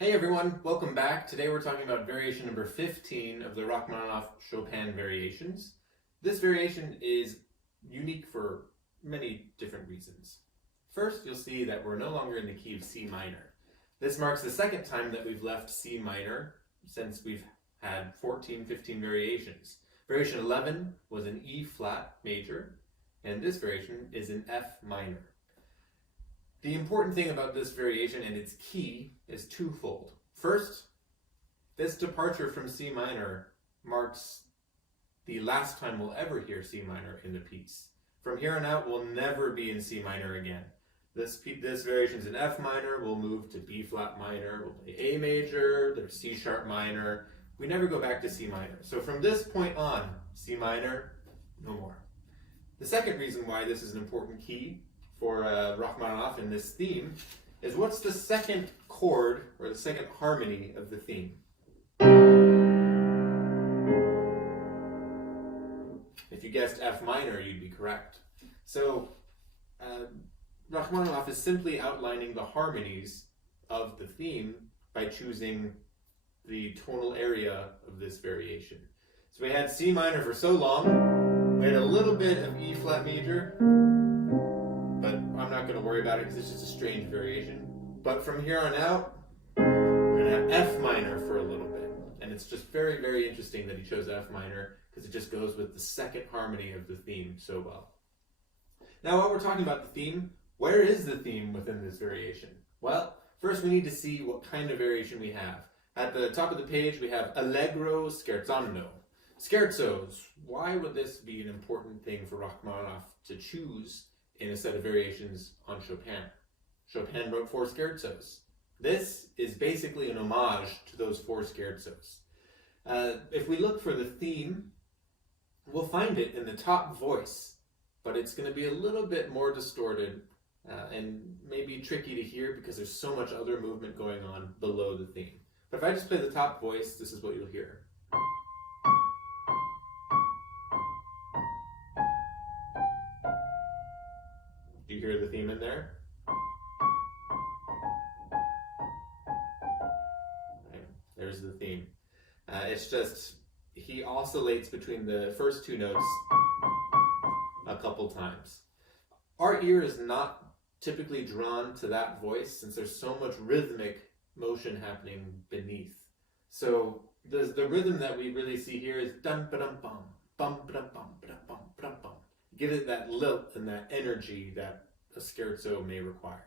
Hey everyone, welcome back. Today we're talking about variation number 15 of the Rachmaninoff Chopin variations. This variation is unique for many different reasons. First, you'll see that we're no longer in the key of C minor. This marks the second time that we've left C minor since we've had 15 variations. Variation 11 was an E flat major, and this variation is an F minor. The important thing about this variation and its key is twofold. First, this departure from C minor marks the last time we'll ever hear C minor in the piece. From here on out, we'll never be in C minor again. This variation is in F minor, we'll move to B flat minor, we'll play A major, there's C sharp minor. We never go back to C minor. So from this point on, C minor, no more. The second reason why this is an important key for Rachmaninoff in this theme is what's the second chord or the second harmony of the theme? If you guessed F minor, you'd be correct. So Rachmaninoff is simply outlining the harmonies of the theme by choosing the tonal area of this variation. So we had C minor for so long, we had a little bit of E flat major, but I'm not going to worry about it because it's just a strange variation. But from here on out, we're going to have F minor for a little bit. And it's just very, very interesting that he chose F minor because it just goes with the second harmony of the theme so well. Now, while we're talking about the theme, where is the theme within this variation? Well, first we need to see what kind of variation we have. At the top of the page, we have Allegro scherzando. Scherzos. Why would this be an important thing for Rachmaninoff to choose in a set of variations on Chopin? Chopin wrote 4 scherzos. This is basically an homage to those 4 scherzos. If we look for the theme, we'll find it in the top voice, but it's going to be a little bit more distorted and maybe tricky to hear because there's so much other movement going on below the theme. But if I just play the top voice, this is what you'll hear. Do you hear the theme in there? Right, there's the theme. It's just, he oscillates between the first 2 notes a couple times. Our ear is not typically drawn to that voice since there's so much rhythmic motion happening beneath. So the rhythm that we really see here is dum ba dum bum, bum ba dum bum ba dum bum ba dum bum. Give it that lilt and that energy that a scherzo may require.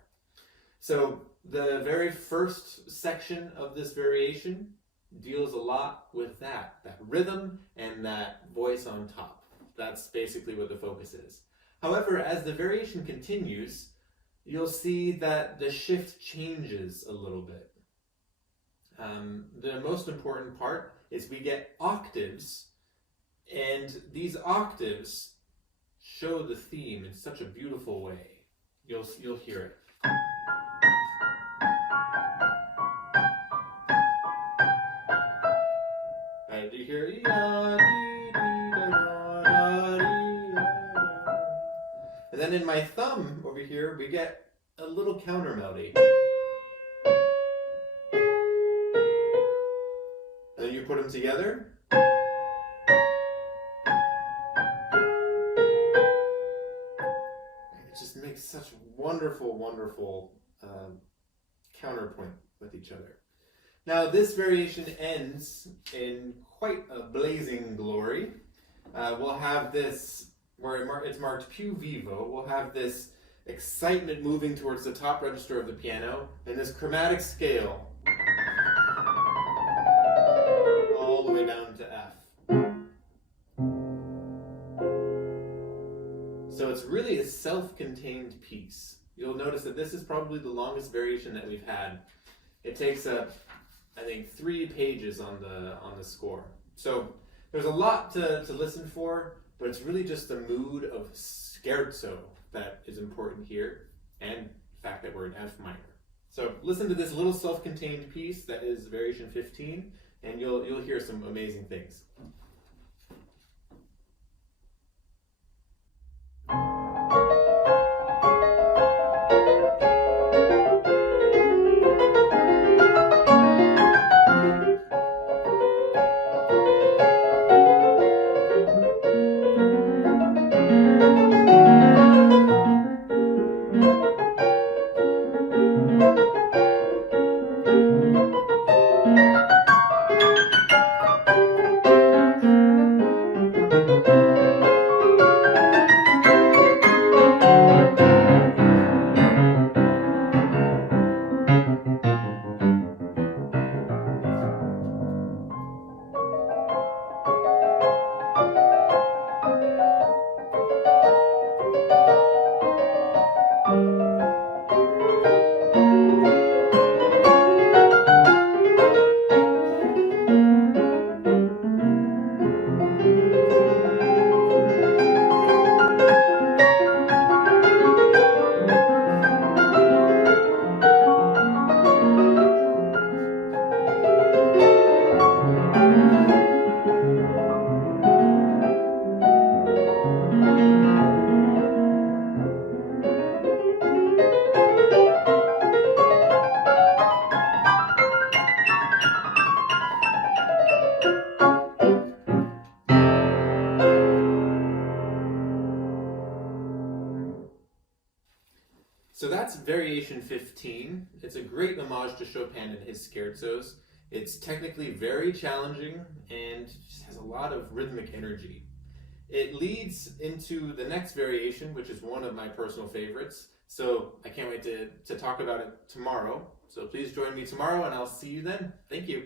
So the very first section of this variation deals a lot with that rhythm and that voice on top. That's basically what the focus is. However, as the variation continues, you'll see that the shift changes a little bit. The most important part is we get octaves, and these octaves show the theme in such a beautiful way. You'll hear it. Right, do you hear it? And then in my thumb over here, we get a little counter melody. And then you put them together. Makes such wonderful, wonderful counterpoint with each other. Now this variation ends in quite a blazing glory. We'll have this, where it's marked più vivo, we'll have this excitement moving towards the top register of the piano, and this chromatic scale all the way down to F. So it's really a self-contained piece. You'll notice that this is probably the longest variation that we've had. It takes up, I think, 3 pages on the score. So there's a lot to listen for, but it's really just the mood of scherzo that is important here, and the fact that we're in F minor. So listen to this little self-contained piece that is variation 15, and you'll hear some amazing things. So that's Variation 15. It's a great homage to Chopin and his scherzos. It's technically very challenging and just has a lot of rhythmic energy. It leads into the next variation, which is one of my personal favorites. So I can't wait to talk about it tomorrow. So please join me tomorrow and I'll see you then. Thank you.